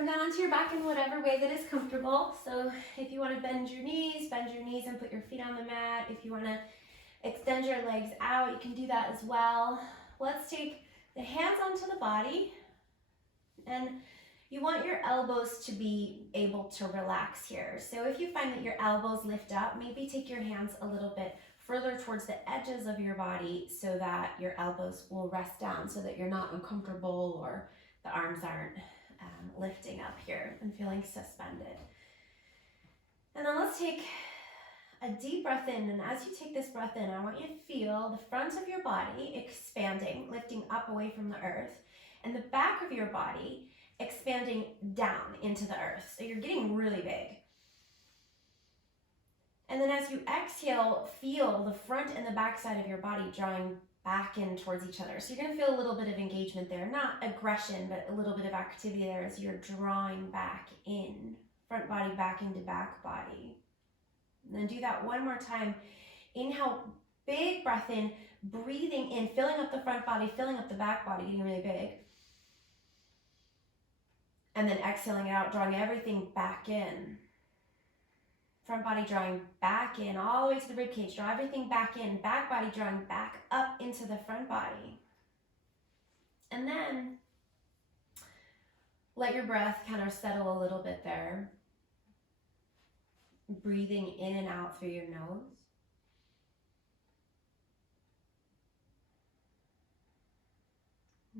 Come down onto your back in whatever way that is comfortable. So if you want to bend your knees and put your feet on the mat. If you want to extend your legs out, you can do that as well. Let's take the hands onto the body, and you want your elbows to be able to relax here. So if you find that your elbows lift up, maybe take your hands a little bit further towards the edges of your body so that your elbows will rest down, so that you're not uncomfortable or the arms aren't lifting up here and feeling suspended. And then let's take a deep breath in, and as you take this breath in, I want you to feel the front of your body expanding, lifting up away from the earth, and the back of your body expanding down into the earth. So you're getting really big. And then as you exhale, feel the front and the back side of your body drawing back in towards each other. So you're going to feel a little bit of engagement there, not aggression, but a little bit of activity there as you're drawing back in, front body back into back body. And then do that one more time. Inhale, big breath in, breathing in, filling up the front body, filling up the back body, getting really big. And then exhaling it out, drawing everything back in. Front body drawing back in, all the way to the rib cage. Draw everything back in. Back body drawing back up into the front body. And then let your breath kind of settle a little bit there. Breathing in and out through your nose.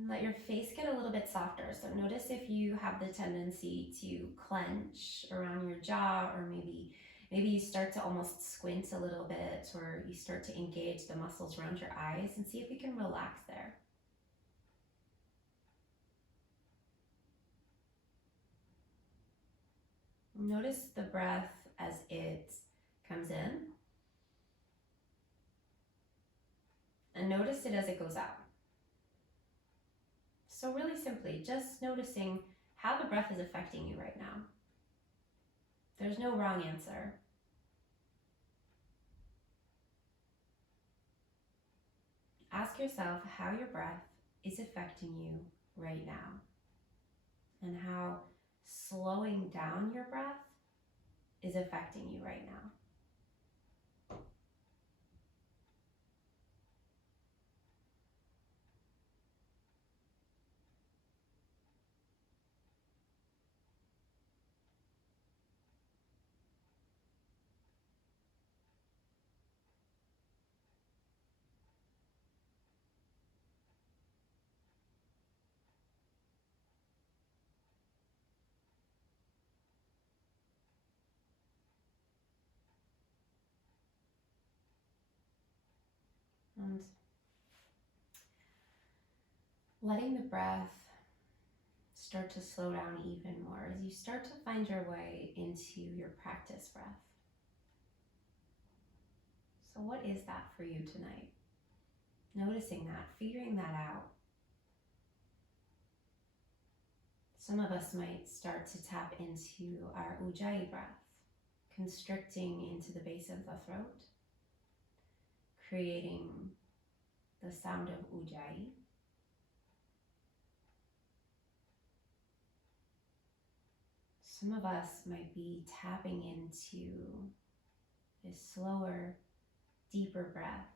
Let your face get a little bit softer. So notice if you have the tendency to clench around your jaw, or maybe you start to almost squint a little bit, or you start to engage the muscles around your eyes, and see if you can relax there. Notice the breath as it comes in, and notice it as it goes out. So really simply, just noticing how the breath is affecting you right now. There's no wrong answer. Ask yourself how your breath is affecting you right now, and how slowing down your breath is affecting you right now. And letting the breath start to slow down even more as you start to find your way into your practice breath. So what is that for you tonight? Noticing that, figuring that out. Some of us might start to tap into our ujjayi breath, constricting into the base of the throat, creating the sound of ujjayi. Some of us might be tapping into a slower, deeper breath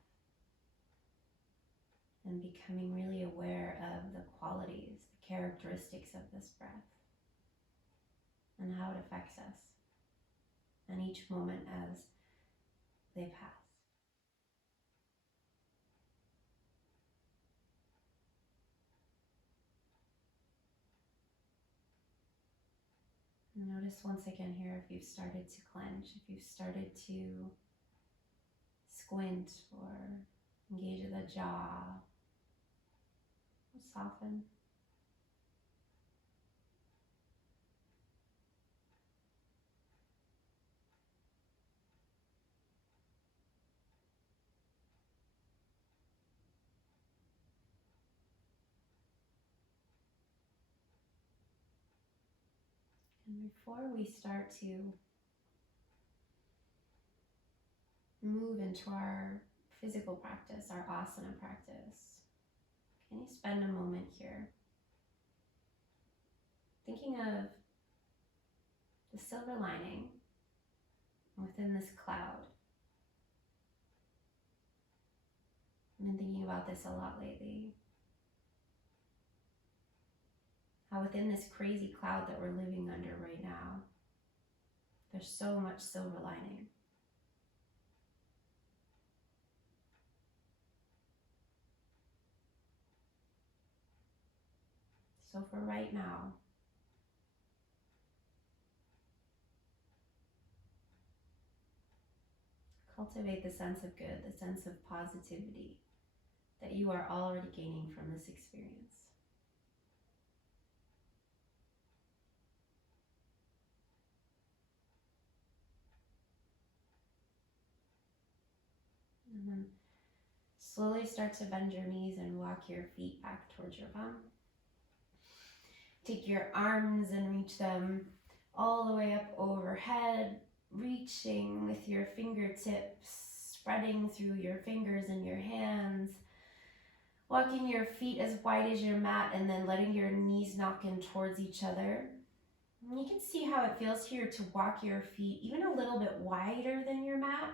and becoming really aware of the qualities, the characteristics of this breath and how it affects us and each moment as they pass. Notice once again here if you've started to clench, if you've started to squint or engage the jaw. Soften. And before we start to move into our physical practice, our asana practice, can you spend a moment here thinking of the silver lining within this cloud. I've been thinking about this a lot lately. How within this crazy cloud that we're living under right now, there's so much silver lining. So for right now, cultivate the sense of good, the sense of positivity that you are already gaining from this experience. And then slowly start to bend your knees and walk your feet back towards your bum. Take your arms and reach them all the way up overhead, reaching with your fingertips, spreading through your fingers and your hands, walking your feet as wide as your mat and then letting your knees knock in towards each other. And you can see how it feels here to walk your feet even a little bit wider than your mat.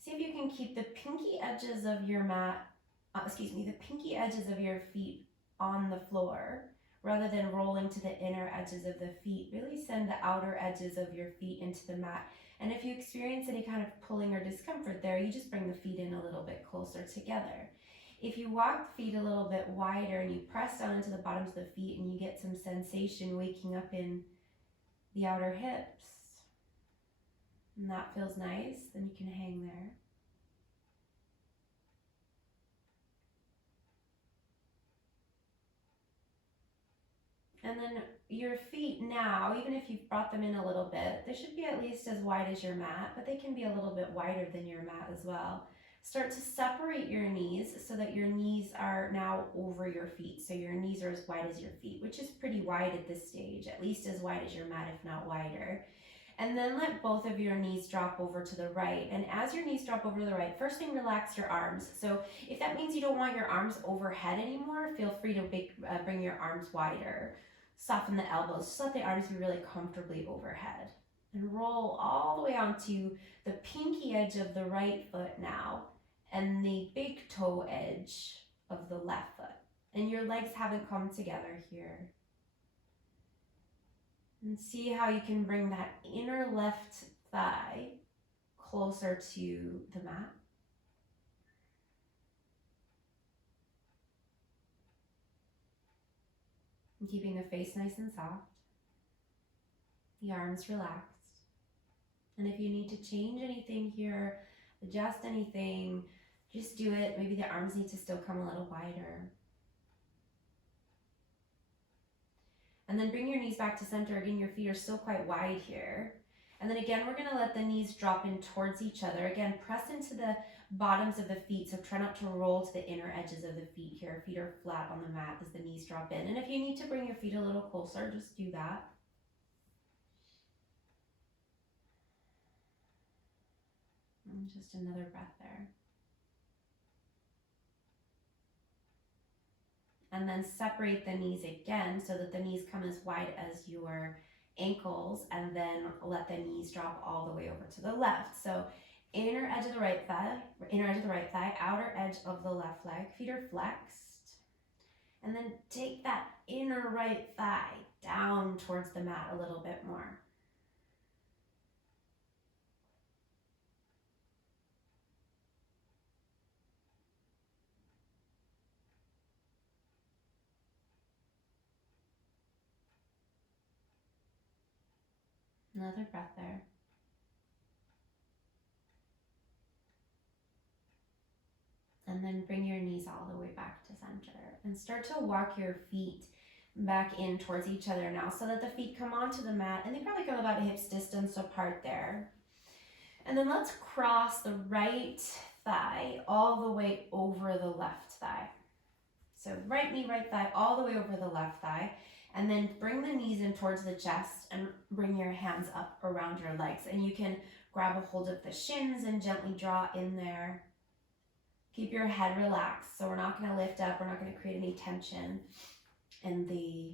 See if you can keep the pinky edges of your mat, the pinky edges of your feet on the floor rather than rolling to the inner edges of the feet. Really send the outer edges of your feet into the mat. And if you experience any kind of pulling or discomfort there, you just bring the feet in a little bit closer together. If you walk the feet a little bit wider and you press down into the bottoms of the feet and you get some sensation waking up in the outer hips, and that feels nice, then you can hang there. And then your feet now, even if you've brought them in a little bit, they should be at least as wide as your mat, but they can be a little bit wider than your mat as well. Start to separate your knees so that your knees are now over your feet. So your knees are as wide as your feet, which is pretty wide at this stage, at least as wide as your mat, if not wider. And then let both of your knees drop over to the right. And as your knees drop over to the right, first thing, relax your arms. So if that means you don't want your arms overhead anymore, feel free to bring your arms wider. Soften the elbows, just let the arms be really comfortably overhead. And roll all the way onto the pinky edge of the right foot now and the big toe edge of the left foot. And your legs haven't come together here. And see how you can bring that inner left thigh closer to the mat. And keeping the face nice and soft. The arms relaxed. And if you need to change anything here, adjust anything, just do it. Maybe the arms need to still come a little wider. And then bring your knees back to center. Again, your feet are still quite wide here. And then again, we're gonna let the knees drop in towards each other. Again, press into the bottoms of the feet, so try not to roll to the inner edges of the feet here. Feet are flat on the mat as the knees drop in. And if you need to bring your feet a little closer, just do that. And just another breath there. And then separate the knees again so that the knees come as wide as your ankles, and then let the knees drop all the way over to the left. So inner edge of the right thigh, outer edge of the left leg, feet are flexed. And then take that inner right thigh down towards the mat a little bit more. Another breath there. And then bring your knees all the way back to center and start to walk your feet back in towards each other now so that the feet come onto the mat and they probably come about a hip's distance apart there. And then let's cross the right thigh all the way over the left thigh. So right knee, right thigh, all the way over the left thigh. And then bring the knees in towards the chest and bring your hands up around your legs. And you can grab a hold of the shins and gently draw in there. Keep your head relaxed. So we're not going to lift up. We're not going to create any tension in the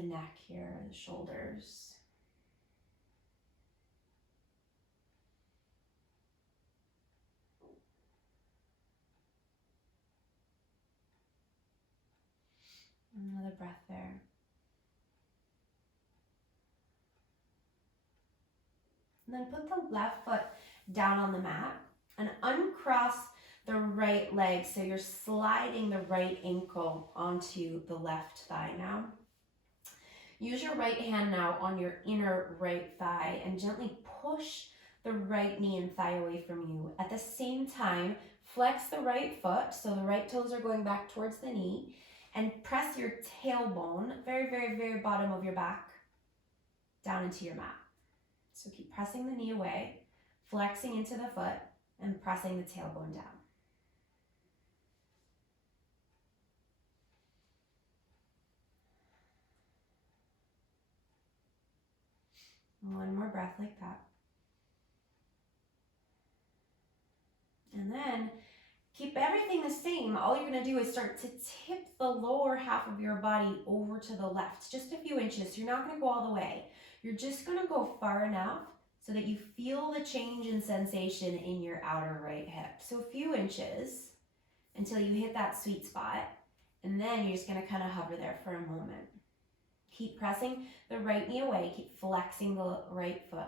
neck here, or the shoulders. breath there. And then put the left foot down on the mat and uncross the right leg. So you're sliding the right ankle onto the left thigh now. Use your right hand now on your inner right thigh and gently push the right knee and thigh away from you. At the same time, flex the right foot, so the right toes are going back towards the knee, and press your tailbone, very, very, very bottom of your back, down into your mat. So keep pressing the knee away, flexing into the foot, and pressing the tailbone down. One more breath like that. And then keep everything the same. All you're going to do is start to tip the lower half of your body over to the left, just a few inches. You're not going to go all the way. You're just going to go far enough so that you feel the change in sensation in your outer right hip. So a few inches until you hit that sweet spot. And then you're just going to kind of hover there for a moment. Keep pressing the right knee away. Keep flexing the right foot.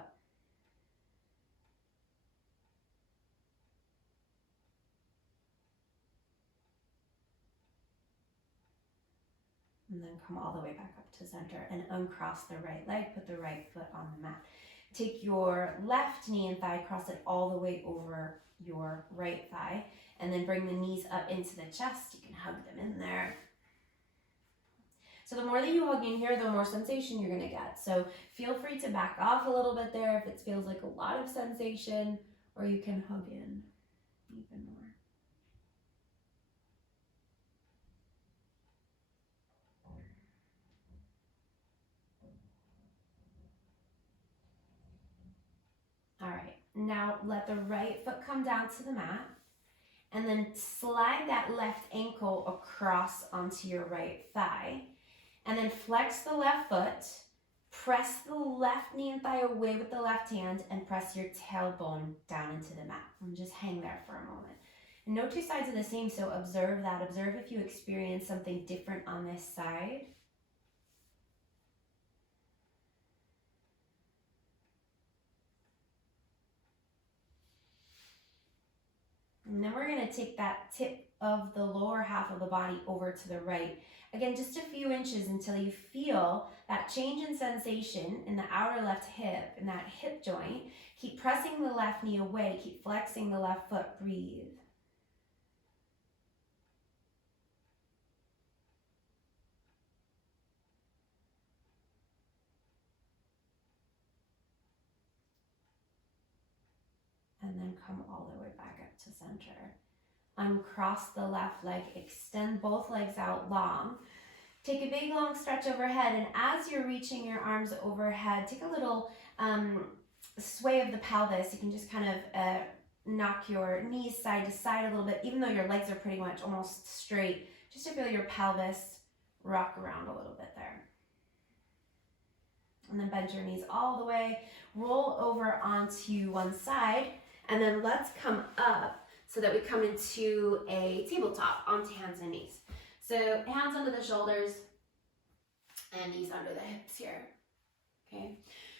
And then come all the way back up to center and uncross the right leg. Put the right foot on the mat. Take your left knee and thigh, cross it all the way over your right thigh. And then bring the knees up into the chest. You can hug them in there. So the more that you hug in here, the more sensation you're going to get. So feel free to back off a little bit there if it feels like a lot of sensation, or you can hug in even more. All right, now let the right foot come down to the mat, and then slide that left ankle across onto your right thigh. And then flex the left foot, press the left knee and thigh away with the left hand, and press your tailbone down into the mat. And just hang there for a moment. And no two sides are the same, so observe that. Observe if you experience something different on this side. And then we're going to take that tip of the lower half of the body over to the right. Again, just a few inches until you feel that change in sensation in the outer left hip, in that hip joint. Keep pressing the left knee away. Keep flexing the left foot. Breathe. And then come all the way back up to center. Uncross the left leg, extend both legs out long. Take a big long stretch overhead, and as you're reaching your arms overhead, take a little sway of the pelvis. You can just kind of knock your knees side to side a little bit, even though your legs are pretty much almost straight, just to feel your pelvis rock around a little bit there. And then bend your knees all the way, roll over onto one side, and then let's come up so that we come into a tabletop onto hands and knees. So hands under the shoulders and knees under the hips here, okay?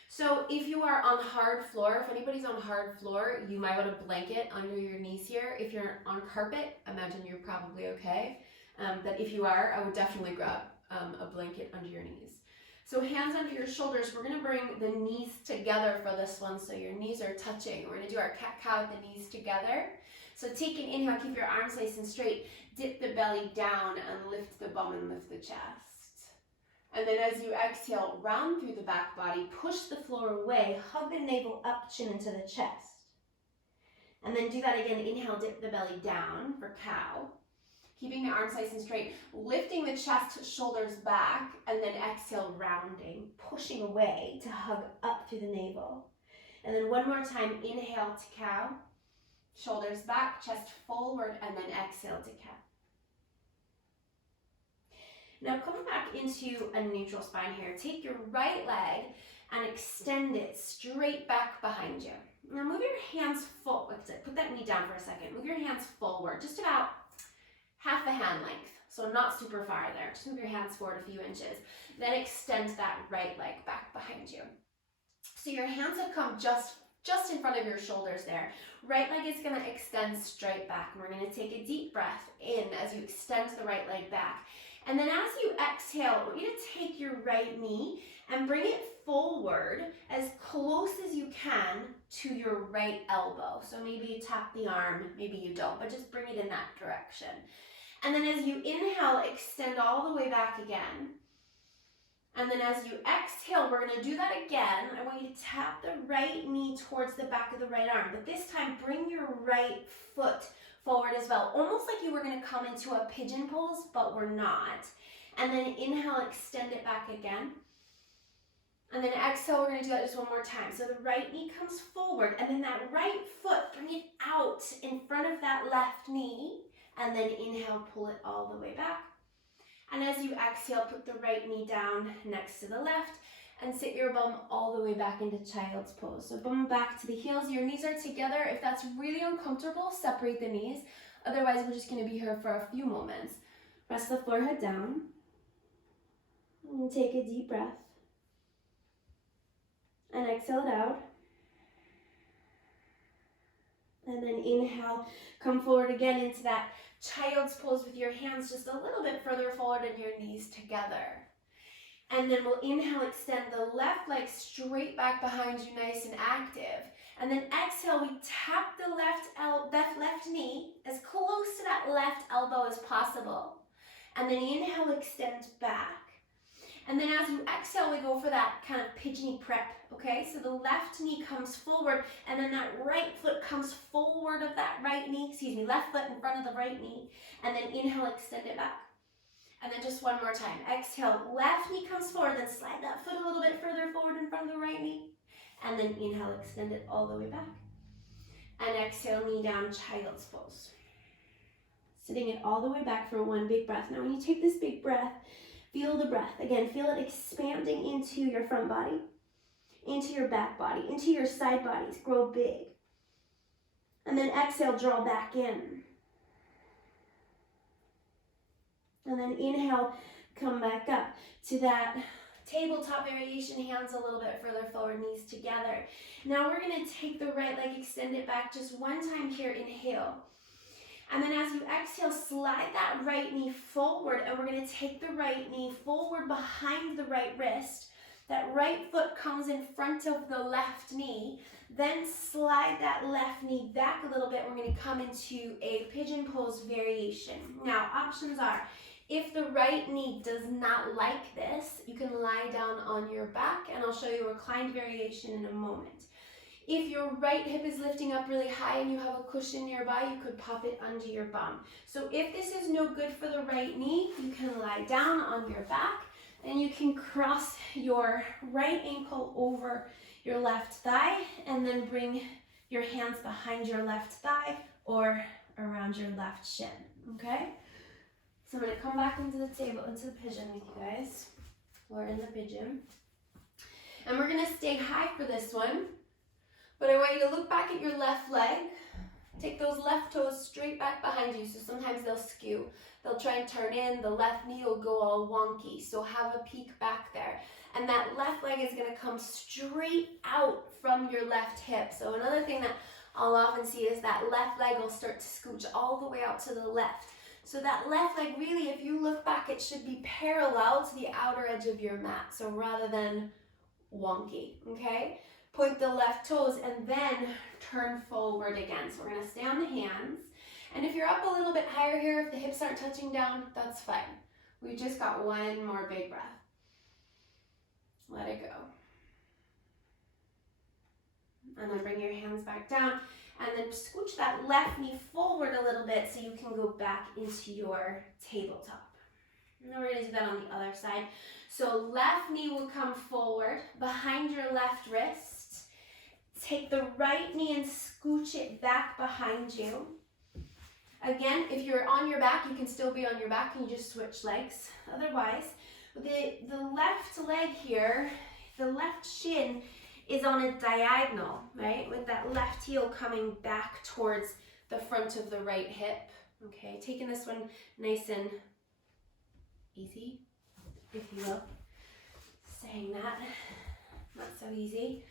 So if you are on hard floor, if anybody's on hard floor, you might want a blanket under your knees here. If you're on carpet, imagine you're probably okay. But if you are, I would definitely grab a blanket under your knees. So hands under your shoulders, we're gonna bring the knees together for this one so your knees are touching. We're gonna do our cat-cow with the knees together. So take an inhale, keep your arms nice and straight, dip the belly down and lift the bum and lift the chest. And then as you exhale, round through the back body, push the floor away, hug the navel up, chin into the chest. And then do that again, inhale, dip the belly down for cow. Keeping the arms nice and straight, lifting the chest, shoulders back, and then exhale, rounding, pushing away to hug up through the navel. And then one more time, inhale to cow, shoulders back, chest forward, and then exhale to cow. Now come back into a neutral spine here. Take your right leg and extend it straight back behind you. Now move your hands forward. Put that knee down for a second. Move your hands forward, just about half the hand length. So not super far there. Just move your hands forward a few inches. Then extend that right leg back behind you. So your hands have come just in front of your shoulders there. Right leg is going to extend straight back. And we're going to take a deep breath in as you extend the right leg back. And then as you exhale, I want you to take your right knee and bring it forward as close as you can to your right elbow. So maybe you tap the arm, maybe you don't, but just bring it in that direction. And then as you inhale, extend all the way back again. And then as you exhale, we're going to do that again. I want you to tap the right knee towards the back of the right arm, but this time bring your right foot forward as well, almost like you were going to come into a pigeon pose, but we're not. And then inhale, extend it back again. And then exhale, we're going to do that just one more time. So the right knee comes forward, and then that right foot, bring it out in front of that left knee, and then inhale, pull it all the way back. And as you exhale, put the right knee down next to the left and sit your bum all the way back into child's pose. So bum back to the heels, your knees are together. If that's really uncomfortable, separate the knees. Otherwise, we're just going to be here for a few moments. Press the forehead down and take a deep breath. And exhale it out. And then inhale, come forward again into that child's pose with your hands just a little bit further forward and your knees together. And then we'll inhale, extend the left leg straight back behind you, nice and active. And then exhale, we tap the left knee as close to that left elbow as possible. And then inhale, extend back. And then as you exhale, we go for that kind of pigeony prep, okay? So the left knee comes forward, and then that right foot comes forward of that right knee, left foot in front of the right knee, and then inhale, extend it back. And then just one more time. Exhale, left knee comes forward, then slide that foot a little bit further forward in front of the right knee, and then inhale, extend it all the way back. And exhale, knee down, child's pose. Sitting it all the way back for one big breath. Now when you take this big breath, feel the breath. Again, feel it expanding into your front body, into your back body, into your side bodies. Grow big. And then exhale, draw back in. And then inhale, come back up to that tabletop variation, hands a little bit further forward, knees together. Now we're going to take the right leg, extend it back just one time here, inhale. And then as you exhale, slide that right knee forward, and we're going to take the right knee forward behind the right wrist. That right foot comes in front of the left knee. Then slide that left knee back a little bit. We're going to come into a pigeon pose variation. Now, options are, if the right knee does not like this, you can lie down on your back, and I'll show you a reclined variation in a moment. If your right hip is lifting up really high and you have a cushion nearby, you could pop it under your bum. So if this is no good for the right knee, you can lie down on your back, and you can cross your right ankle over your left thigh, and then bring your hands behind your left thigh or around your left shin, okay? So I'm going to come back into the table, into the pigeon with you guys, or in the pigeon. And we're going to stay high for this one, but I want you to look back at your left leg. Take those left toes straight back behind you, so sometimes they'll skew. They'll try and turn in, the left knee will go all wonky, so have a peek back there. And that left leg is going to come straight out from your left hip. So another thing that I'll often see is that left leg will start to scooch all the way out to the left. So that left leg, really, if you look back, it should be parallel to the outer edge of your mat, so rather than wonky, okay? Point the left toes and then turn forward again. So we're going to stay on the hands. And if you're up a little bit higher here, if the hips aren't touching down, that's fine. We just got one more big breath. Let it go. And then bring your hands back down. And then scooch that left knee forward a little bit so you can go back into your tabletop. And then we're going to do that on the other side. So left knee will come forward behind your left wrist. Take the right knee and scooch it back behind you. Again, if you're on your back, you can still be on your back and you just switch legs. Otherwise, the left leg here, the left shin is on a diagonal, right? With that left heel coming back towards the front of the right hip. Okay, taking this one nice and easy, if you will. Saying that, not so easy.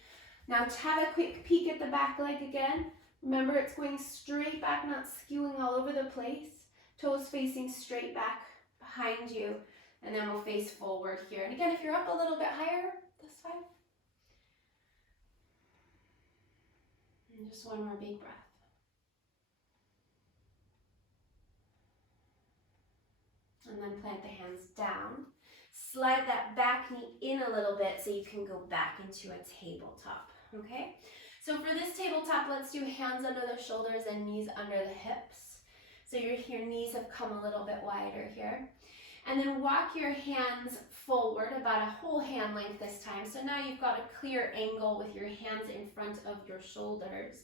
Now have a quick peek at the back leg again. Remember, it's going straight back, not skewing all over the place. Toes facing straight back behind you, and then we'll face forward here. And again, if you're up a little bit higher, that's fine. And just one more big breath. And then plant the hands down. Slide that back knee in a little bit so you can go back into a tabletop, okay? So for this tabletop, let's do hands under the shoulders and knees under the hips. So your knees have come a little bit wider here. And then walk your hands forward about a whole hand length this time. So now you've got a clear angle with your hands in front of your shoulders.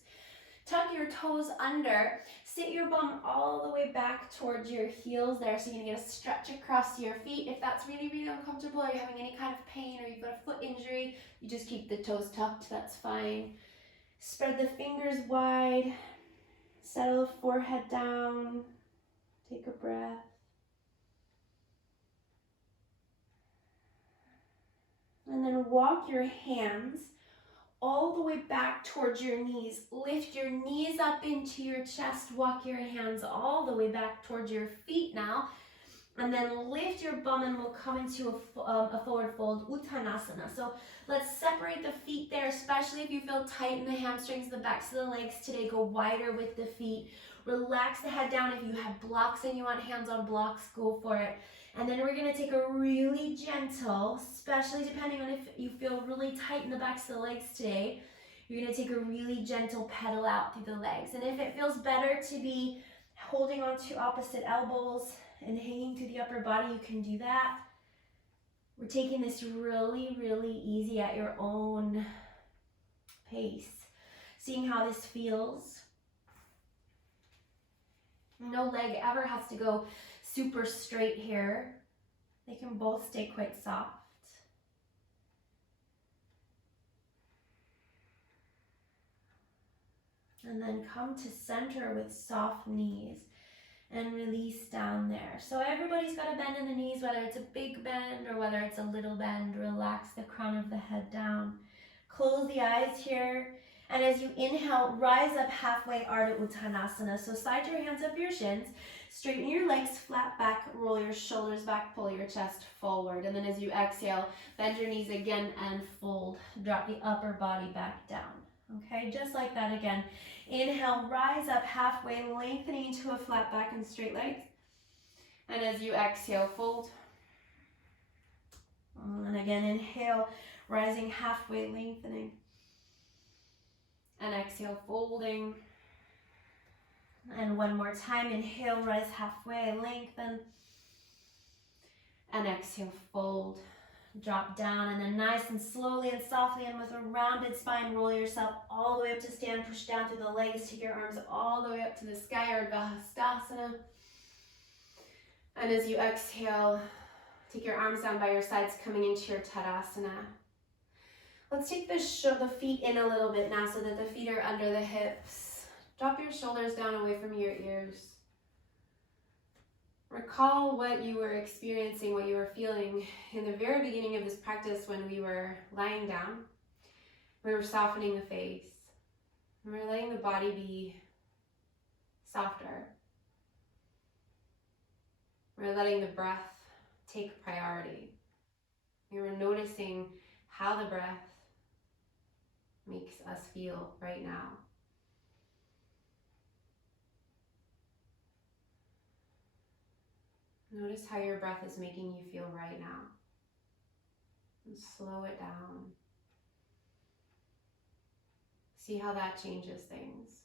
Tuck your toes under, sit your bum all the way back towards your heels there, so you're gonna get a stretch across your feet. If that's really, really uncomfortable, or you're having any kind of pain, or you've got a foot injury, you just keep the toes tucked, that's fine. Spread the fingers wide, settle the forehead down, take a breath. And then walk your hands all the way back towards your knees. Lift your knees up into your chest. Walk your hands all the way back towards your feet now. And then lift your bum and we'll come into a forward fold, Uttanasana. So let's separate the feet there, especially if you feel tight in the hamstrings, the backs of the legs today. Go wider with the feet. Relax the head down. If you have blocks and you want hands on blocks, go for it. And then we're gonna take a really gentle, especially depending on if you feel really tight in the backs of the legs today, you're gonna take a really gentle pedal out through the legs. And if it feels better to be holding on to opposite elbows and hanging through the upper body, you can do that. We're taking this really, really easy at your own pace. Seeing how this feels. No leg ever has to go super straight here. They can both stay quite soft. And then come to center with soft knees and release down there. So everybody's got a bend in the knees, whether it's a big bend or whether it's a little bend. Relax the crown of the head down. Close the eyes here. And as you inhale, rise up halfway, Ardha Uttanasana. So slide your hands up your shins, straighten your legs flat back, roll your shoulders back, pull your chest forward. And then as you exhale, bend your knees again and fold. Drop the upper body back down. Okay, just like that again. Inhale, rise up halfway, lengthening into a flat back and straight legs. And as you exhale, fold. And again, inhale, rising halfway, lengthening. And exhale, folding. And one more time, inhale, rise halfway, lengthen. And exhale, fold. Drop down, and then nice and slowly and softly and with a rounded spine, roll yourself all the way up to stand, push down through the legs, take your arms all the way up to the sky, Ardha Hastasana. And as you exhale, take your arms down by your sides, coming into your Tadasana. Let's take the feet in a little bit now so that the feet are under the hips. Drop your shoulders down away from your ears. Recall what you were experiencing, what you were feeling in the very beginning of this practice when we were lying down. We were softening the face. We were letting the body be softer. We were letting the breath take priority. We were noticing how the breath makes us feel right now. Notice how your breath is making you feel right now. And slow it down. See how that changes things.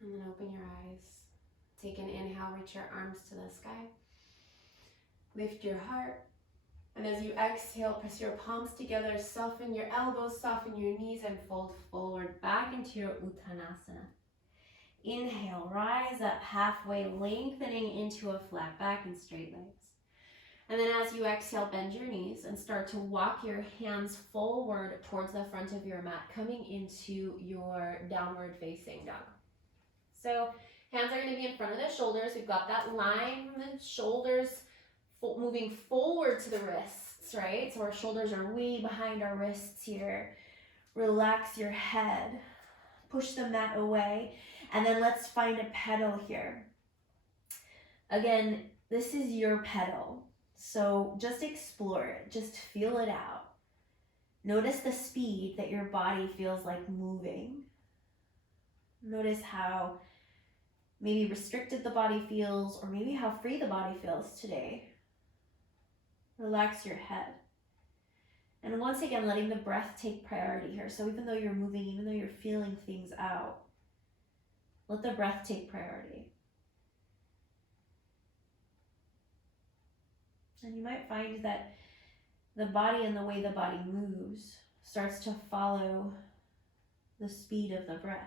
And then open your eyes. Take an inhale, reach your arms to the sky. Lift your heart. And as you exhale, press your palms together, soften your elbows, soften your knees, and fold forward back into your Uttanasana. Inhale, rise up halfway, lengthening into a flat back and straight legs. And then as you exhale, bend your knees and start to walk your hands forward towards the front of your mat, coming into your downward facing dog. So hands are going to be in front of the shoulders. We've got that line from the shoulders moving forward to the wrists, right? So our shoulders are way behind our wrists here. Relax your head. Push the mat away. And then let's find a pedal here. Again, this is your pedal. So just explore it. Just feel it out. Notice the speed that your body feels like moving. Notice how maybe restricted the body feels, or maybe how free the body feels today. Relax your head. And once again, letting the breath take priority here. So even though you're moving, even though you're feeling things out, let the breath take priority. And you might find that the body and the way the body moves starts to follow the speed of the breath.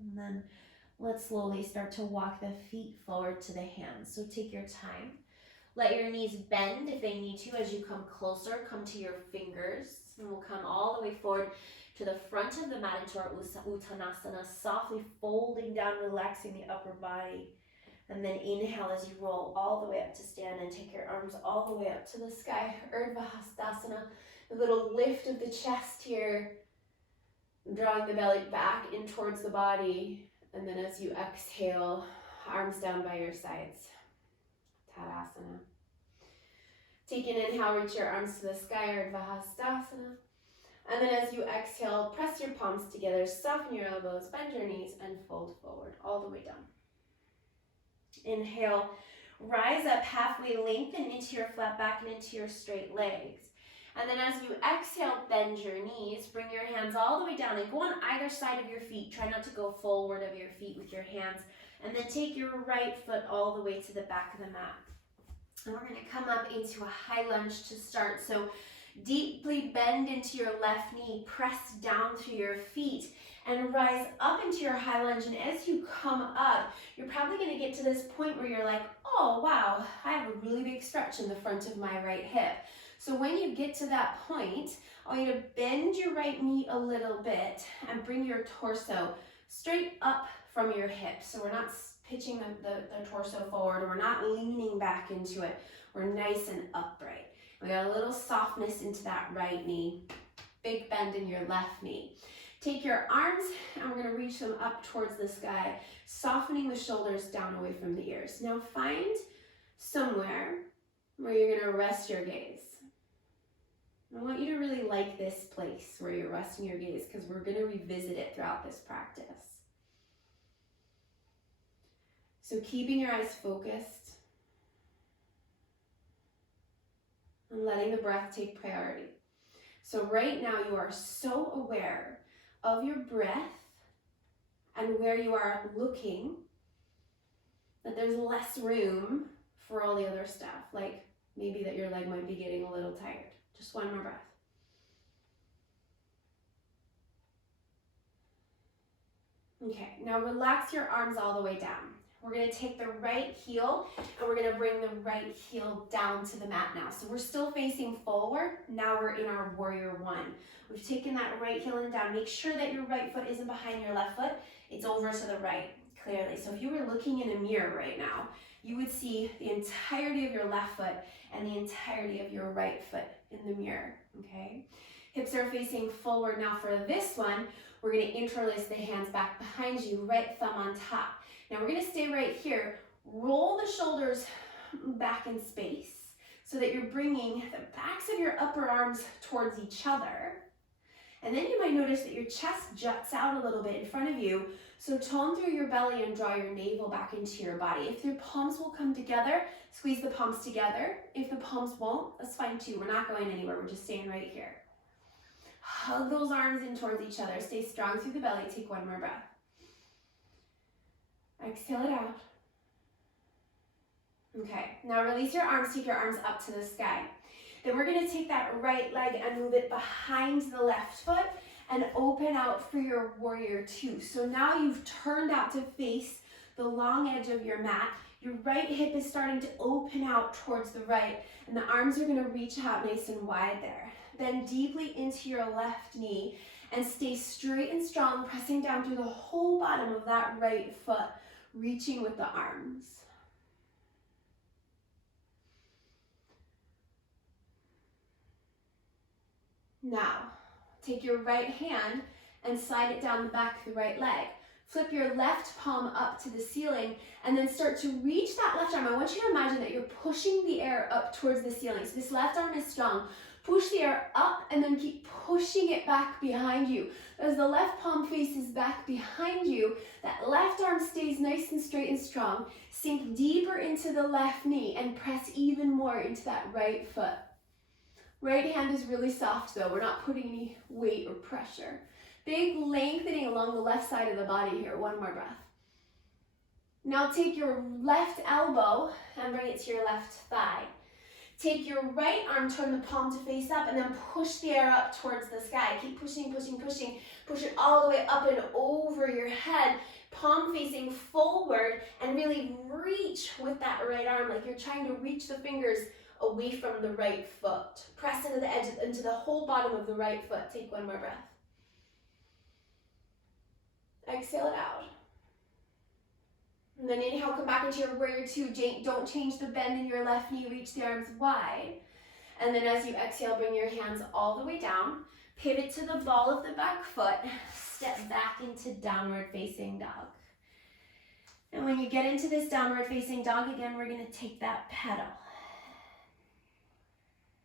And then let's slowly start to walk the feet forward to the hands. So take your time. Let your knees bend if they need to as you come closer. Come to your fingers. And we'll come all the way forward to the front of the mat into our Uttanasana, softly folding down, relaxing the upper body. And then inhale as you roll all the way up to stand and take your arms all the way up to the sky. Urdhva Hastasana, a little lift of the chest here, drawing the belly back in towards the body. And then as you exhale, arms down by your sides. Tadasana. Take an inhale, reach your arms to the sky, Urdhva Hastasana. And then as you exhale, press your palms together, soften your elbows, bend your knees, and fold forward all the way down. Inhale, rise up halfway, lengthen into your flat back and into your straight legs. And then as you exhale, bend your knees, bring your hands all the way down and go on either side of your feet. Try not to go forward of your feet with your hands. And then take your right foot all the way to the back of the mat. And we're going to come up into a high lunge to start. So deeply bend into your left knee, press down through your feet, and rise up into your high lunge. And as you come up, you're probably going to get to this point where you're like, oh, wow, I have a really big stretch in the front of my right hip. So when you get to that point, I want you to bend your right knee a little bit and bring your torso straight up from your hips. So we're not pitching the torso forward, or we're not leaning back into it. We're nice and upright. We got a little softness into that right knee. Big bend in your left knee. Take your arms and we're going to reach them up towards the sky, softening the shoulders down away from the ears. Now find somewhere where you're going to rest your gaze. I want you to really like this place where you're resting your gaze, because we're going to revisit it throughout this practice. So keeping your eyes focused and letting the breath take priority. So right now you are so aware of your breath and where you are looking that there's less room for all the other stuff, like maybe that your leg might be getting a little tired. Just one more breath. Okay, now relax your arms all the way down. We're going to take the right heel and we're going to bring the right heel down to the mat now. So we're still facing forward. Now we're in our warrior one. We've taken that right heel and down. Make sure that your right foot isn't behind your left foot. It's over to the right, clearly. So if you were looking in a mirror right now, you would see the entirety of your left foot and the entirety of your right foot in the mirror, okay? Hips are facing forward. Now for this one, we're going to interlace the hands back behind you, right thumb on top. Now we're going to stay right here. Roll the shoulders back in space so that you're bringing the backs of your upper arms towards each other. And then you might notice that your chest juts out a little bit in front of you. So tone through your belly and draw your navel back into your body. If your palms will come together, squeeze the palms together. If the palms won't, that's fine too. We're not going anywhere. We're just staying right here. Hug those arms in towards each other. Stay strong through the belly. Take one more breath. Exhale it out. Okay, now release your arms, take your arms up to the sky. Then we're going to take that right leg and move it behind the left foot and open out for your warrior two. So now you've turned out to face the long edge of your mat. Your right hip is starting to open out towards the right, and the arms are gonna reach out nice and wide there. Bend deeply into your left knee and stay straight and strong, pressing down through the whole bottom of that right foot, reaching with the arms. Now, take your right hand and slide it down the back of the right leg. Flip your left palm up to the ceiling and then start to reach that left arm. I want you to imagine that you're pushing the air up towards the ceiling. So this left arm is strong. Push the air up and then keep pushing it back behind you. As the left palm faces back behind you, that left arm stays nice and straight and strong. Sink deeper into the left knee and press even more into that right foot. Right hand is really soft though. We're not putting any weight or pressure. Big lengthening along the left side of the body here. One more breath. Now take your left elbow and bring it to your left thigh. Take your right arm, turn the palm to face up, and then push the air up towards the sky. Keep pushing, pushing, pushing. Push it all the way up and over your head, palm facing forward, and really reach with that right arm like you're trying to reach the fingers away from the right foot. Press into the edge, into the whole bottom of the right foot. Take one more breath. Exhale it out. And then inhale, come back into your warrior two. Don't change the bend in your left knee. Reach the arms wide. And then as you exhale, bring your hands all the way down. Pivot to the ball of the back foot. Step back into downward facing dog. And when you get into this downward facing dog again, we're going to take that pedal.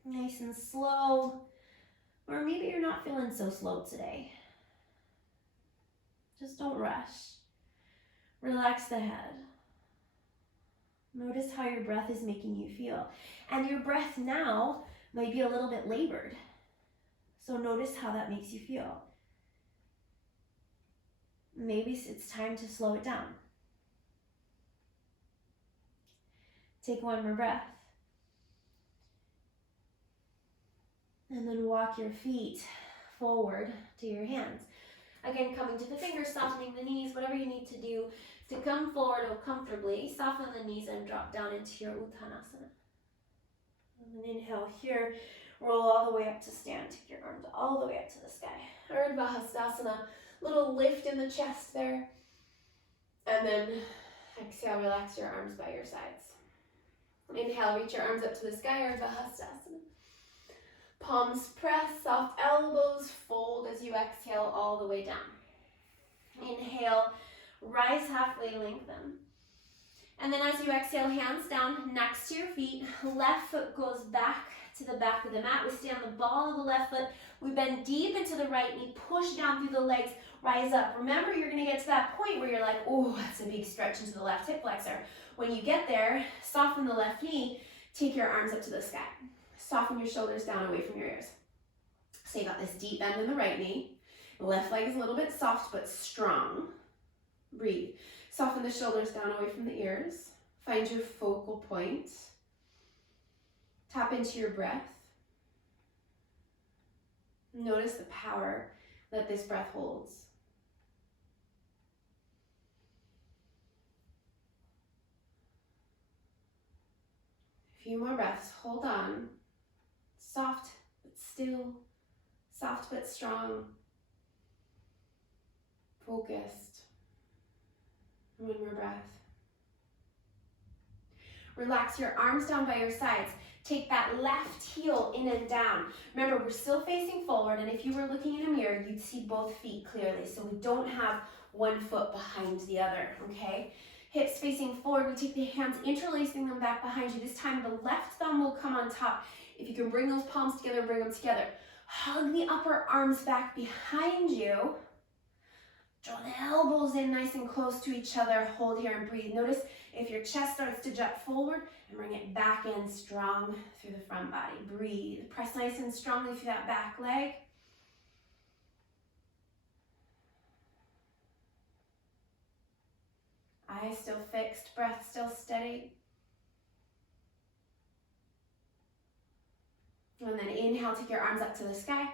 Nice and slow. Or maybe you're not feeling so slow today. Just don't rush. Relax the head. Notice how your breath is making you feel. And your breath now might be a little bit labored. So notice how that makes you feel. Maybe it's time to slow it down. Take one more breath. And then walk your feet forward to your hands. Again, coming to the fingers, softening the knees, whatever you need to do to come forward comfortably. Soften the knees and drop down into your Uttanasana. And then inhale here, roll all the way up to stand. Take your arms all the way up to the sky. Urdhva Hastasana, little lift in the chest there. And then exhale, relax your arms by your sides. Inhale, reach your arms up to the sky, Urdhva Hastasana. Palms press, soft elbows fold as you exhale all the way down. Inhale, rise halfway, lengthen. And then as you exhale, hands down next to your feet. Left foot goes back to the back of the mat. We stay on the ball of the left foot. We bend deep into the right knee, push down through the legs, rise up. Remember, you're going to get to that point where you're like, oh, that's a big stretch into the left hip flexor. When you get there, soften the left knee, take your arms up to the sky. Soften your shoulders down away from your ears. So you got this deep bend in the right knee. The left leg is a little bit soft but strong. Breathe. Soften the shoulders down away from the ears. Find your focal point. Tap into your breath. Notice the power that this breath holds. A few more breaths. Hold on. Soft but still, soft but strong, focused. One more breath. Relax your arms down by your sides. Take that left heel in and down. Remember, we're still facing forward, and if you were looking in a mirror, you'd see both feet clearly, so we don't have one foot behind the other, okay? Hips facing forward, we take the hands, interlacing them back behind you. This time, the left thumb will come on top. If you can bring those palms together, bring them together. Hug the upper arms back behind you. Draw the elbows in nice and close to each other. Hold here and breathe. Notice if your chest starts to jut forward and bring it back in strong through the front body. Breathe. Press nice and strongly through that back leg. Eyes still fixed, breath still steady. And then inhale, take your arms up to the sky.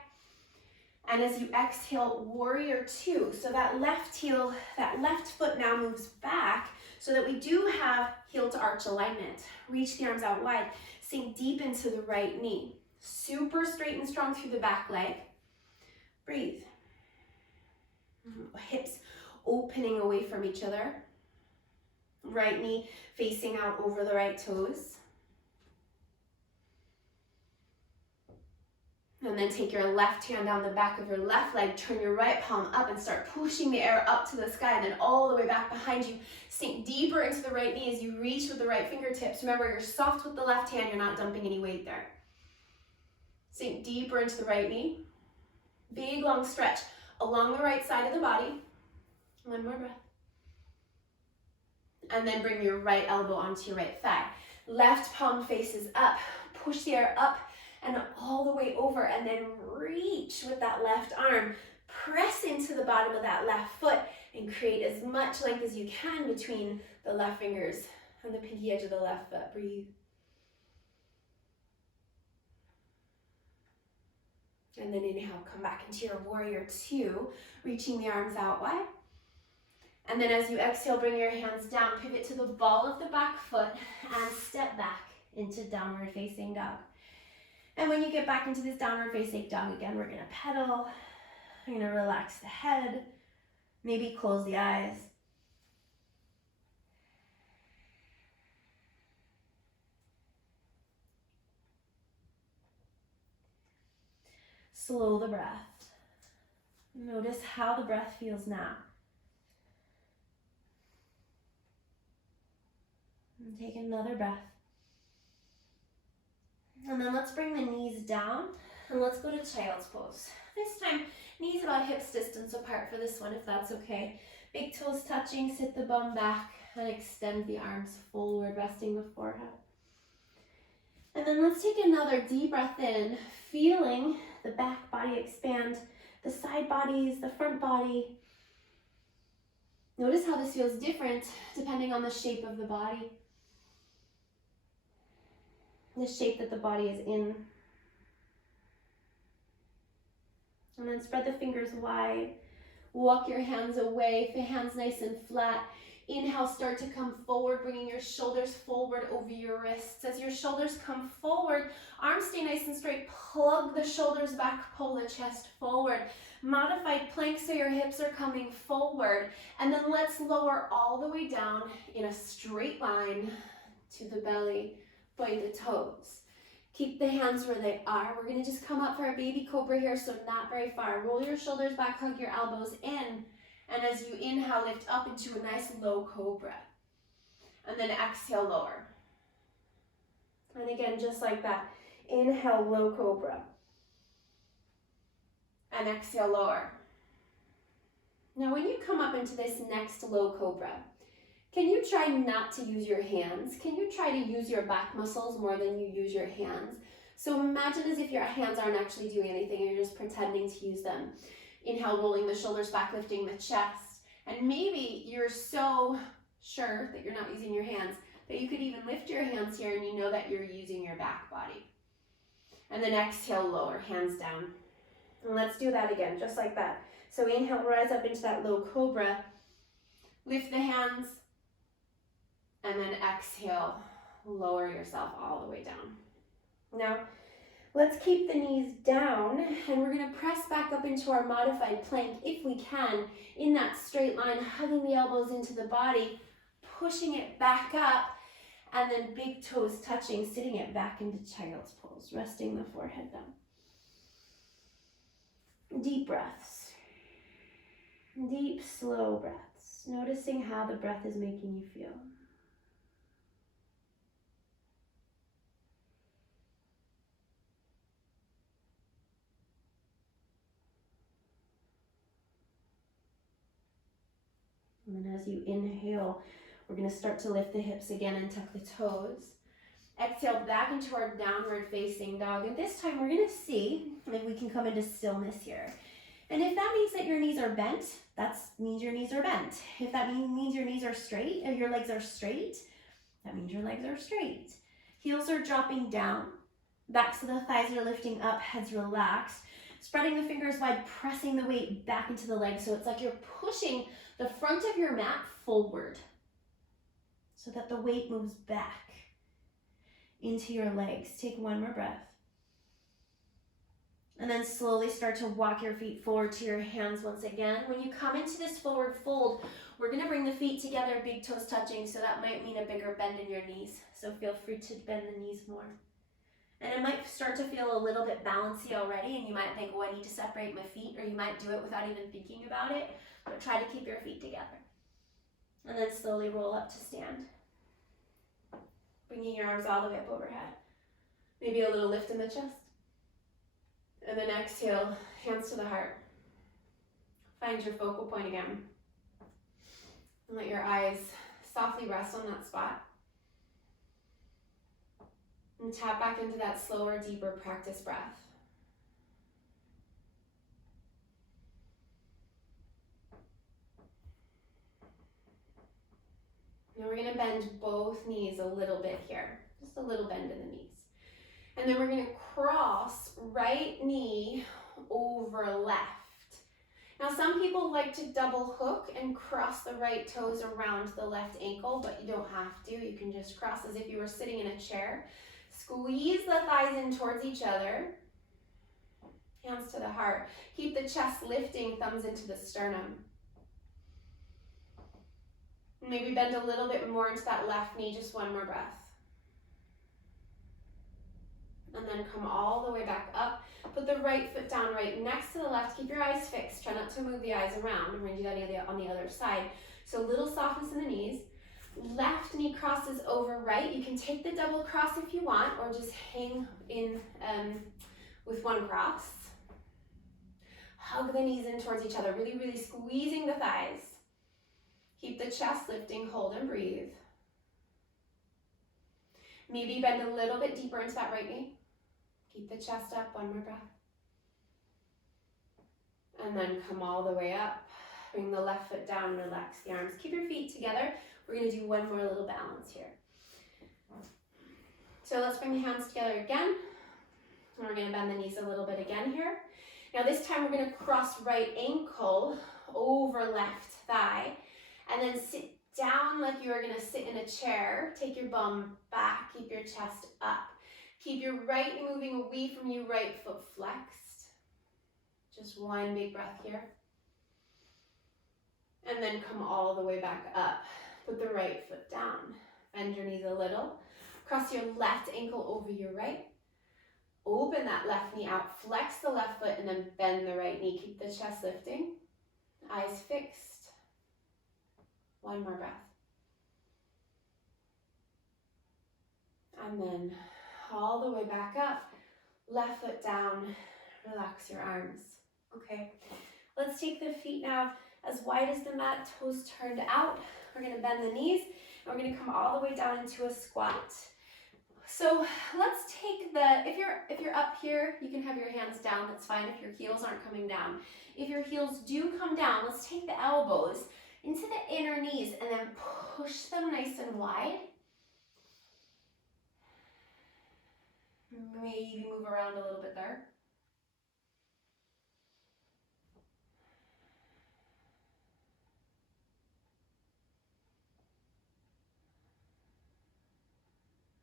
And as you exhale, warrior two. So that left heel, that left foot now moves back so that we do have heel to arch alignment. Reach the arms out wide. Sink deep into the right knee. Super straight and strong through the back leg. Breathe. Hips opening away from each other. Right knee facing out over the right toes. And then take your left hand down the back of your left leg, turn your right palm up and start pushing the air up to the sky and then all the way back behind you. Sink deeper into the right knee as you reach with the right fingertips. Remember, you're soft with the left hand, you're not dumping any weight there. Sink deeper into the right knee. Big long stretch along the right side of the body. One more breath. And then bring your right elbow onto your right thigh. Left palm faces up. Push the air up and all the way over, and then reach with that left arm. Press into the bottom of that left foot and create as much length as you can between the left fingers and the pinky edge of the left foot. Breathe. And then inhale, come back into your warrior two, reaching the arms out wide. And then as you exhale, bring your hands down, pivot to the ball of the back foot, and step back into downward facing dog. And when you get back into this downward facing dog again, we're gonna pedal. We're gonna relax the head, maybe close the eyes. Slow the breath. Notice how the breath feels now. And take another breath. And then let's bring the knees down and let's go to child's pose. This time, knees about hips distance apart for this one, if that's okay. Big toes touching, sit the bum back and extend the arms forward, resting the forehead. And then let's take another deep breath in, feeling the back body expand, the side bodies, the front body. Notice how this feels different depending on the shape of the body. The shape that the body is in. And then spread the fingers wide. Walk your hands away, hands nice and flat. Inhale, start to come forward, bringing your shoulders forward over your wrists. As your shoulders come forward, arms stay nice and straight. Plug the shoulders back, pull the chest forward. Modified plank so your hips are coming forward. And then let's lower all the way down in a straight line to the belly. Point the toes. Keep the hands where they are. We're going to just come up for a baby cobra here, so not very far. Roll your shoulders back, hug your elbows in. And as you inhale, lift up into a nice low cobra. And then exhale, lower. And again, just like that. Inhale, low cobra. And exhale, lower. Now when you come up into this next low cobra, can you try not to use your hands? Can you try to use your back muscles more than you use your hands? So imagine as if your hands aren't actually doing anything, you're just pretending to use them. Inhale, rolling the shoulders back, lifting the chest. And maybe you're so sure that you're not using your hands that you could even lift your hands here and you know that you're using your back body. And then exhale, lower, hands down. And let's do that again, just like that. So inhale, rise up into that low cobra. Lift the hands. And then exhale, lower yourself all the way down. Now, let's keep the knees down and we're gonna press back up into our modified plank if we can, in that straight line, hugging the elbows into the body, pushing it back up, and then big toes touching, sitting it back into child's pose, resting the forehead down. Deep breaths. Deep, slow breaths. Noticing how the breath is making you feel. And then as you inhale, we're going to start to lift the hips again and tuck the toes. Exhale back into our downward facing dog. And this time we're going to see if we can come into stillness here. And if that means that your knees are bent, that means your knees are bent. If that means your knees are straight, if your legs are straight, that means your legs are straight. Heels are dropping down. Backs of the thighs are lifting up, heads relaxed. Spreading the fingers wide, pressing the weight back into the leg. So it's like you're pushing the front of your mat forward so that the weight moves back into your legs. Take one more breath. And then slowly start to walk your feet forward to your hands once again. When you come into this forward fold, we're gonna bring the feet together, big toes touching, so that might mean a bigger bend in your knees. So feel free to bend the knees more. And it might start to feel a little bit bouncy already, and you might think, oh, I need to separate my feet, or you might do it without even thinking about it, but try to keep your feet together. And then slowly roll up to stand. Bringing your arms all the way up overhead. Maybe a little lift in the chest. And then exhale, hands to the heart. Find your focal point again. And let your eyes softly rest on that spot. And tap back into that slower, deeper practice breath. Now we're going to bend both knees a little bit here. Just a little bend in the knees. And then we're going to cross right knee over left. Now some people like to double hook and cross the right toes around the left ankle, but you don't have to. You can just cross as if you were sitting in a chair. Squeeze the thighs in towards each other. Hands to the heart. Keep the chest lifting, thumbs into the sternum. Maybe bend a little bit more into that left knee, just one more breath. And then come all the way back up. Put the right foot down right next to the left. Keep your eyes fixed. Try not to move the eyes around. We're going to do that on the other side. So a little softness in the knees. Left knee crosses over right. You can take the double cross if you want, or just hang in with one cross. Hug the knees in towards each other, really, really squeezing the thighs. Keep the chest lifting, hold and breathe. Maybe bend a little bit deeper into that right knee. Keep the chest up, one more breath. And then come all the way up. Bring the left foot down, relax the arms. Keep your feet together. We're going to do one more little balance here. So let's bring the hands together again. And we're going to bend the knees a little bit again here. Now this time we're going to cross right ankle over left thigh. And then sit down like you are going to sit in a chair. Take your bum back. Keep your chest up. Keep your right knee moving away from you, right foot flexed. Just one big breath here. And then come all the way back up. Put the right foot down. Bend your knees a little. Cross your left ankle over your right. Open that left knee out. Flex the left foot and then bend the right knee. Keep the chest lifting. Eyes fixed. One more breath. And then all the way back up. Left foot down. Relax your arms. Okay. Let's take the feet now as wide as the mat, toes turned out. We're going to bend the knees, and we're going to come all the way down into a squat. So let's take if you're up here, you can have your hands down, that's fine if your heels aren't coming down. If your heels do come down, let's take the elbows into the inner knees and then push them nice and wide. Maybe move around a little bit there.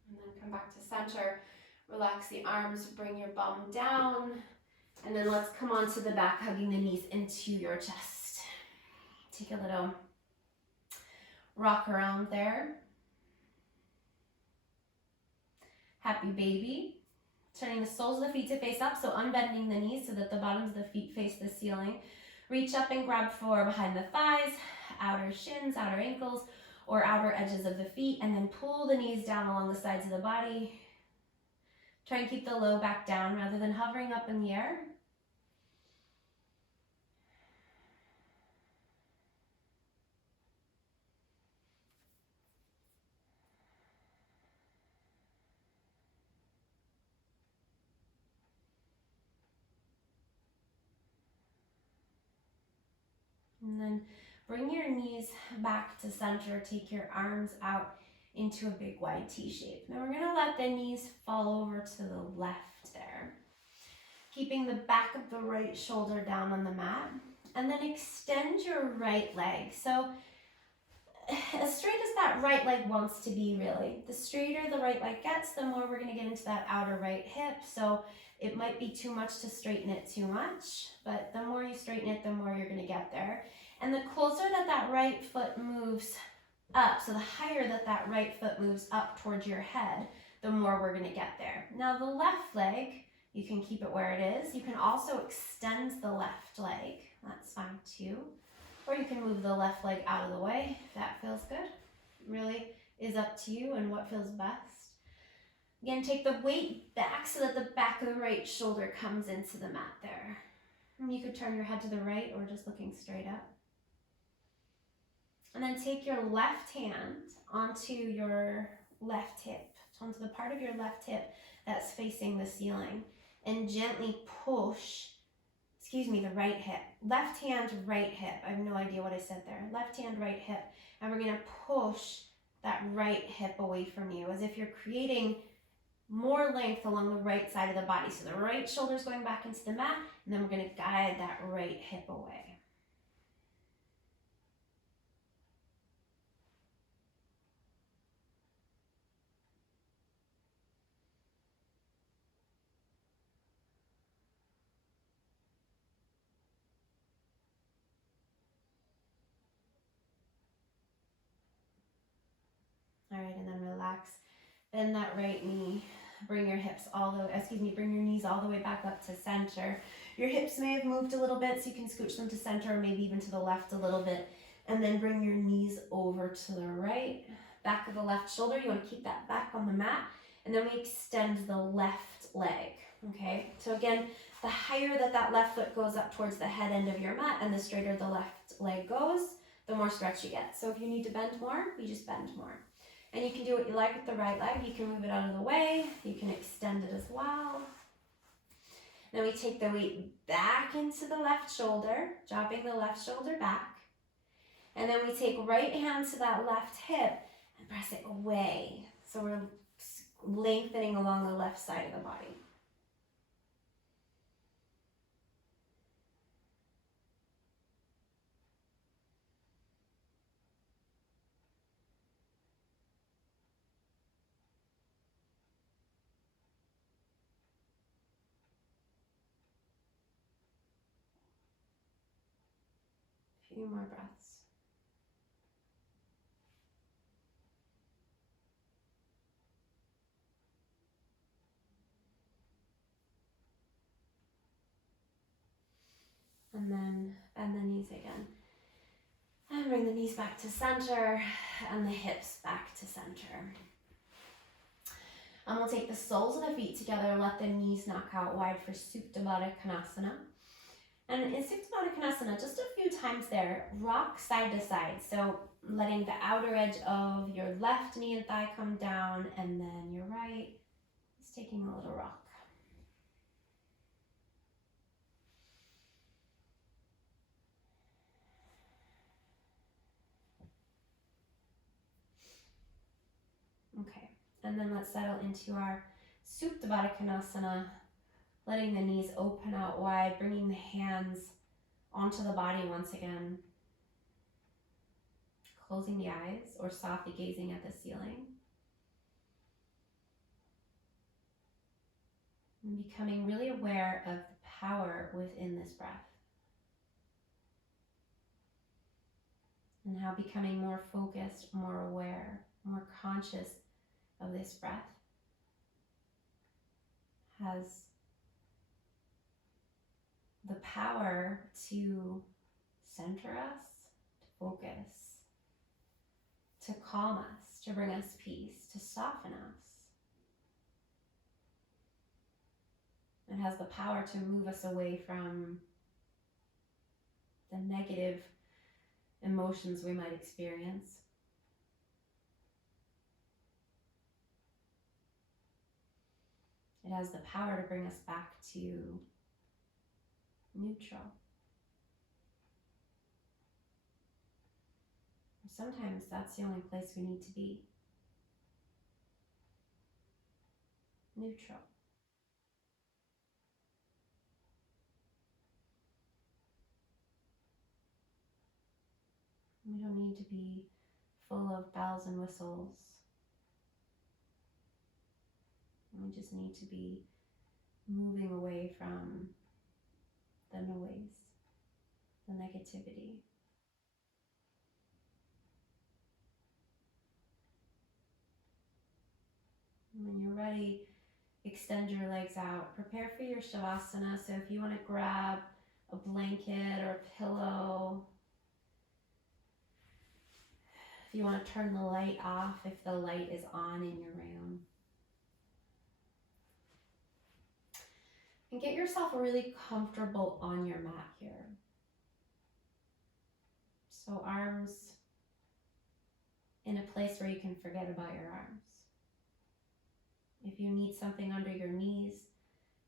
And then come back to center. Relax the arms, bring your bum down. And then let's come onto the back, hugging the knees into your chest. Take a little rock around there. Happy baby. Turning the soles of the feet to face up, so unbending the knees so that the bottoms of the feet face the ceiling. Reach up and grab for behind the thighs, outer shins, outer ankles, or outer edges of the feet, and then pull the knees down along the sides of the body. Try and keep the low back down rather than hovering up in the air. And then bring your knees back to center. Take your arms out into a big wide T shape. Now we're going to let the knees fall over to the left there. keeping the back of the right shoulder down on the mat. And then extend your right leg. So as straight as that right leg wants to be, really. The straighter the right leg gets, the more we're going to get into that outer right hip. So it might be too much to straighten it too much, but the more you straighten it, the more you're going to get there. And the closer that that right foot moves up, so the higher that that right foot moves up towards your head, the more we're going to get there. Now the left leg, you can keep it where it is. You can also extend the left leg. That's fine too. Or you can move the left leg out of the way if that feels good. It really is up to you and what feels best. Again, take the weight back so that the back of the right shoulder comes into the mat there. And you could turn your head to the right or just looking straight up. And then take your left hand onto your left hip, onto the part of your left hip that's facing the ceiling, and gently push, the right hip. Left hand, right hip. I have no idea what I said there. Left hand, right hip. And we're going to push that right hip away from you as if you're creating more length along the right side of the body. So the right shoulder's going back into the mat, and then we're going to guide that right hip away. All right, and then relax. Bend that right knee. Bring your hips bring your knees all the way back up to center. Your hips may have moved a little bit, so you can scooch them to center or maybe even to the left a little bit. And then bring your knees over to the right. Back of the left shoulder, you want to keep that back on the mat. And then we extend the left leg, okay? So again, the higher that left foot goes up towards the head end of your mat and the straighter the left leg goes, the more stretch you get. So if you need to bend more, we just bend more. And you can do what you like with the right leg. You can move it out of the way. You can extend it as well. Then we take the weight back into the left shoulder, dropping the left shoulder back. And then we take right hand to that left hip and press it away. So we're lengthening along the left side of the body. A few more breaths. And then bend the knees again. And bring the knees back to center and the hips back to center. And we'll take the soles of the feet together and let the knees knock out wide for Supta Baddha Konasana. And in Supta Baddha Konasana, just a few times there, rock side to side. So letting the outer edge of your left knee and thigh come down, and then your right is taking a little rock. Okay, and then let's settle into our Supta Baddha Konasana, letting the knees open out wide, bringing the hands onto the body once again, closing the eyes or softly gazing at the ceiling, and becoming really aware of the power within this breath, and how becoming more focused, more aware, more conscious of this breath has the power to center us, to focus, to calm us, to bring us peace, to soften us. It has the power to move us away from the negative emotions we might experience. It has the power to bring us back to neutral. Sometimes that's the only place we need to be. Neutral. We don't need to be full of bells and whistles. We just need to be moving away from the noise, the negativity. And when you're ready, extend your legs out. Prepare for your Shavasana. So if you want to grab a blanket or a pillow, if you want to turn the light off, if the light is on in your room. And get yourself really comfortable on your mat here. So arms in a place where you can forget about your arms. If you need something under your knees,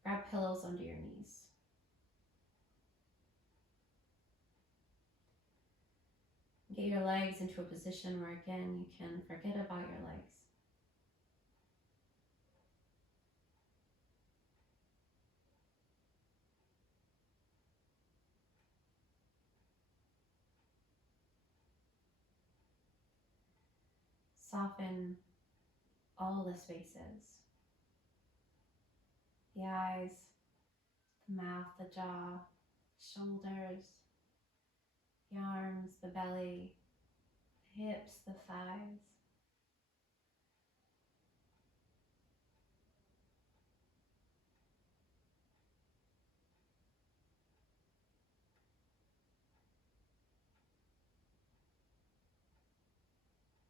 grab pillows under your knees. Get your legs into a position where, again, you can forget about your legs. Soften all the spaces. The eyes, the mouth, the jaw, shoulders, the arms, the belly, the hips, the thighs.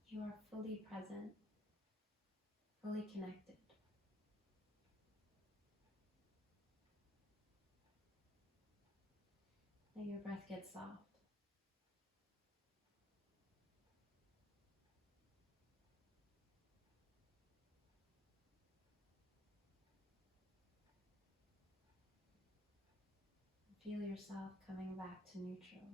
You are fully present, fully connected. Let your breath get soft. Feel yourself coming back to neutral.